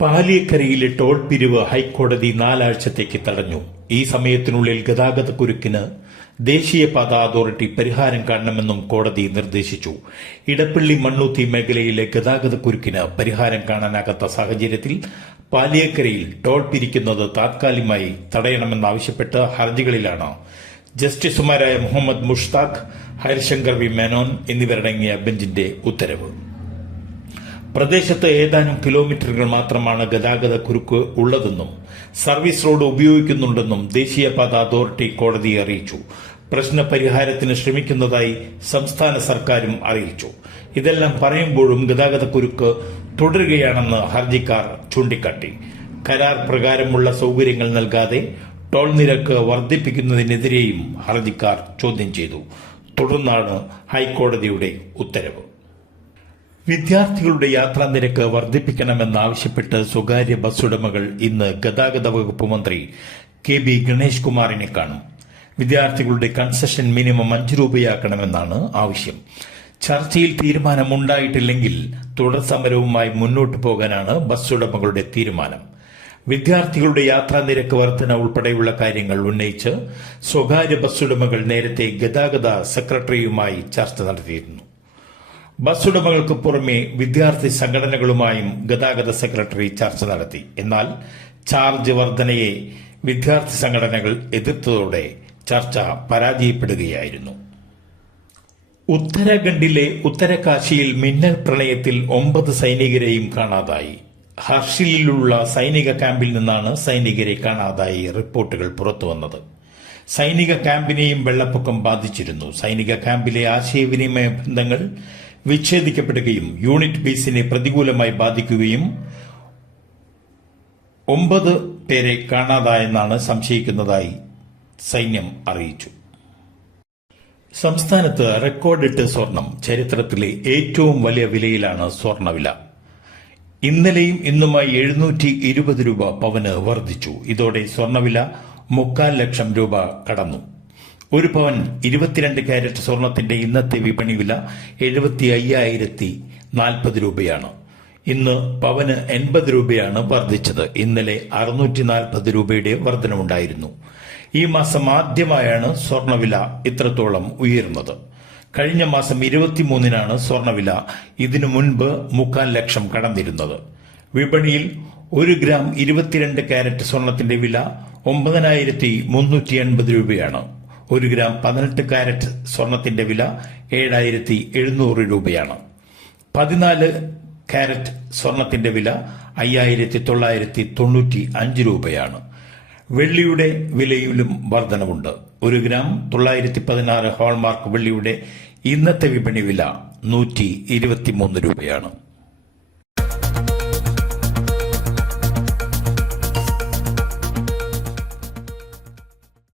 പാലിയക്കരയിലെ toll പിരിവ് ഹൈക്കോടതി നാലാഴ്ചത്തേക്ക് തടഞ്ഞു. ഈ സമയത്തിനുള്ളിൽ ഗതാഗത കുരുക്കിന് ദേശീയപാത അതോറിറ്റി പരിഹാരം കാണണമെന്നും കോടതി നിർദ്ദേശിച്ചു. ഇടപ്പള്ളി മണ്ണൂത്തി മേഖലയിലെ ഗതാഗത കുരുക്കിന് പരിഹാരം കാണാനാകാത്ത സാഹചര്യത്തിൽ പാലിയക്കരയിൽ ടോൾ പിരിക്കുന്നത് താത്കാലികമായി തടയണമെന്നാവശ്യപ്പെട്ട് ഹർജികളിലാണ്. ജസ്റ്റിസുമാരായ മുഹമ്മദ് മുഷ്താഖ് ഹരിശങ്കർ വി മേനോൻ എന്നിവരടങ്ങിയ ബെഞ്ചിന്റെ ഉത്തരവ്. പ്രദേശത്ത് ഏതാനും കിലോമീറ്ററുകൾ മാത്രമാണ് ഗതാഗത കുരുക്ക് ഉള്ളതെന്നും സർവീസ് റോഡ് ഉപയോഗിക്കുന്നുണ്ടെന്നും ദേശീയപാത അതോറിറ്റി കോടതിയെ അറിയിച്ചു. പ്രശ്ന പരിഹാരത്തിന് ശ്രമിക്കുന്നതായി സംസ്ഥാന സർക്കാരും അറിയിച്ചു. ഇതെല്ലാം പറയുമ്പോഴും ഗതാഗത കുരുക്ക് തുടരുകയാണെന്ന് ഹർജിക്കാർ ചൂണ്ടിക്കാട്ടി. കരാർ പ്രകാരമുള്ള സൗകര്യങ്ങൾ നൽകാതെ ടോൾ നിരക്ക് വർദ്ധിപ്പിക്കുന്നതിനെതിരെയും ഹർജിക്കാർ ചോദ്യം ചെയ്തു. തുടർന്നാണ് ഹൈക്കോടതിയുടെ ഉത്തരവ്. വിദ്യാർത്ഥികളുടെ യാത്രാ നിരക്ക് വർദ്ധിപ്പിക്കണമെന്നാവശ്യപ്പെട്ട് സ്വകാര്യ ബസ് ഉടമകൾ ഇന്ന് ഗതാഗത വകുപ്പ് മന്ത്രി കെ ബി ഗണേഷ് കുമാറിനെ കാണും. വിദ്യാർത്ഥികളുടെ കൺസെഷൻ മിനിമം അഞ്ച് രൂപയാക്കണമെന്നാണ് ആവശ്യം. ചർച്ചയിൽ തീരുമാനമുണ്ടായിട്ടില്ലെങ്കിൽ തുടർ സമരവുമായി മുന്നോട്ടു പോകാനാണ് ബസ് ഉടമകളുടെ തീരുമാനം. വിദ്യാർത്ഥികളുടെ യാത്രാ നിരക്ക് വർധന ഉൾപ്പെടെയുള്ള കാര്യങ്ങൾ ഉന്നയിച്ച് സ്വകാര്യ ബസ് ഉടമകൾ നേരത്തെ ഗതാഗത സെക്രട്ടറിയുമായി ചർച്ച നടത്തിയിരുന്നു. ബസ് ഉടമകൾക്ക് പുറമെ വിദ്യാർത്ഥി സംഘടനകളുമായും ഗതാഗത സെക്രട്ടറി ചർച്ച നടത്തി. എന്നാൽ ചാർജ് വർധനയെ വിദ്യാർത്ഥി സംഘടനകൾ എതിർത്തതോടെ ചർച്ച പരാജയപ്പെടുകയായിരുന്നു. ഉത്തരാഖണ്ഡിലെ ഉത്തരകാശിയിൽ മിന്നൽ പ്രളയത്തിൽ ഒമ്പത് സൈനികരെയും കാണാതായി. ഹർഷിലുള്ള സൈനിക ക്യാമ്പിൽ നിന്നാണ് സൈനികരെ കാണാതായി റിപ്പോർട്ടുകൾ പുറത്തുവന്നത്. സൈനിക ക്യാമ്പിനെയും വെള്ളപ്പൊക്കം ബാധിച്ചിരുന്നു. സൈനിക ക്യാമ്പിലെ ആശയവിനിമയ ബന്ധങ്ങൾ വിച്ഛേദിക്കപ്പെടുകയും യൂണിറ്റ് ബേസിനെ പ്രതികൂലമായി ബാധിക്കുകയും ഒമ്പത് പേരെ കാണാതായെന്നാണ് സംശയിക്കുന്നതായി സൈന്യം അറിയിച്ചു. സംസ്ഥാനത്ത് റെക്കോർഡിട്ട് സ്വർണം ചരിത്രത്തിലെ ഏറ്റവും വലിയ വിലയിലാണ് സ്വർണവില. ഇന്നലെയും ഇന്നുമായി എഴുന്നൂറ്റി ഇരുപത് രൂപ പവന് വർദ്ധിച്ചു. ഇതോടെ സ്വർണവില മുക്കാൽ ലക്ഷം രൂപ കടന്നു. ഒരു പവൻ ഇരുപത്തിരണ്ട് ക്യാരറ്റ് സ്വർണത്തിന്റെ ഇന്നത്തെ വിപണി വില എഴുപത്തി അയ്യായിരത്തി നാൽപ്പത് രൂപയാണ്. ഇന്ന് പവന് എൺപത് രൂപയാണ് വർദ്ധിച്ചത്. ഇന്നലെ അറുന്നൂറ്റി നാൽപ്പത് രൂപയുടെ വർധനമുണ്ടായിരുന്നു ഈ മാസം ആദ്യമായാണ് സ്വർണവില ഇത്രത്തോളം ഉയർന്നത് കഴിഞ്ഞ മാസം ഇരുപത്തിമൂന്നിനാണ് സ്വർണവില ഇതിനു മുൻപ് മുക്കാൽ ലക്ഷം കടന്നിരുന്നത്. വിപണിയിൽ ഒരു ഗ്രാം ഇരുപത്തിരണ്ട് കാരറ്റ് സ്വർണത്തിന്റെ വില ഒമ്പതിനായിരത്തി മുന്നൂറ്റി എൺപത് രൂപയാണ്. ഒരു ഗ്രാം പതിനെട്ട് കാരറ്റ് സ്വർണത്തിന്റെ വില ഏഴായിരത്തി എഴുന്നൂറ് രൂപയാണ്. പതിനാല് കാരറ്റ് സ്വർണത്തിന്റെ വില അയ്യായിരത്തി തൊള്ളായിരത്തി തൊണ്ണൂറ്റി അഞ്ച് രൂപയാണ്. വെള്ളിയുടെ വിലയിലും വർധനവുണ്ട്. ഒരു ഗ്രാം തൊള്ളായിരത്തി പതിനാറ് ഹോൾമാർക്ക് വെള്ളിയുടെ ഇന്നത്തെ വിപണി വില നൂറ്റി ഇരുപത്തിമൂന്ന് രൂപയാണ്.